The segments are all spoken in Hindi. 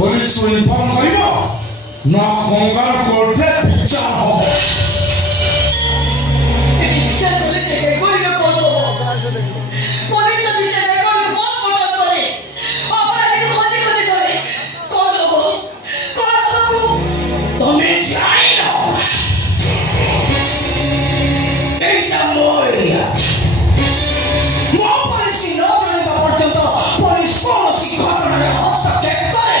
पुलिस को इन्फॉर्म करिबो ना गंगार कोर्टे विचार हो विचार पुलिस से कोई ना कोलो पुलिस तो विषय में कोई बहुत फोटो करे अपराधी को खोजी करे कोलो तुम्हें चाहिए एटा मोरिया मो पुलिस की नौकरी का पर्यंत पुलिस को घटना में हस्तक्षेप करे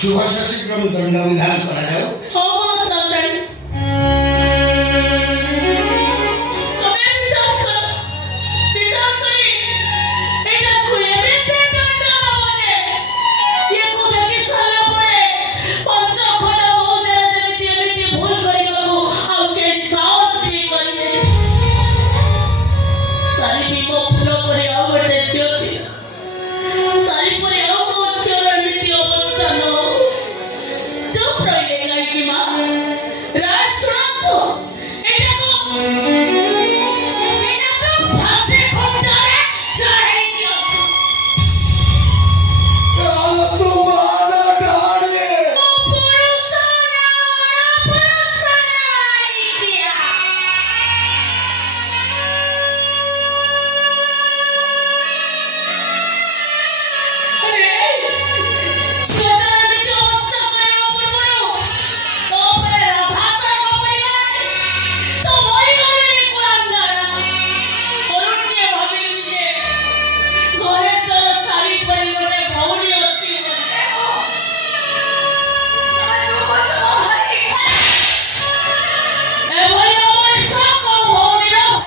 शुभ शीघ्र दंड विधान करा जाओ।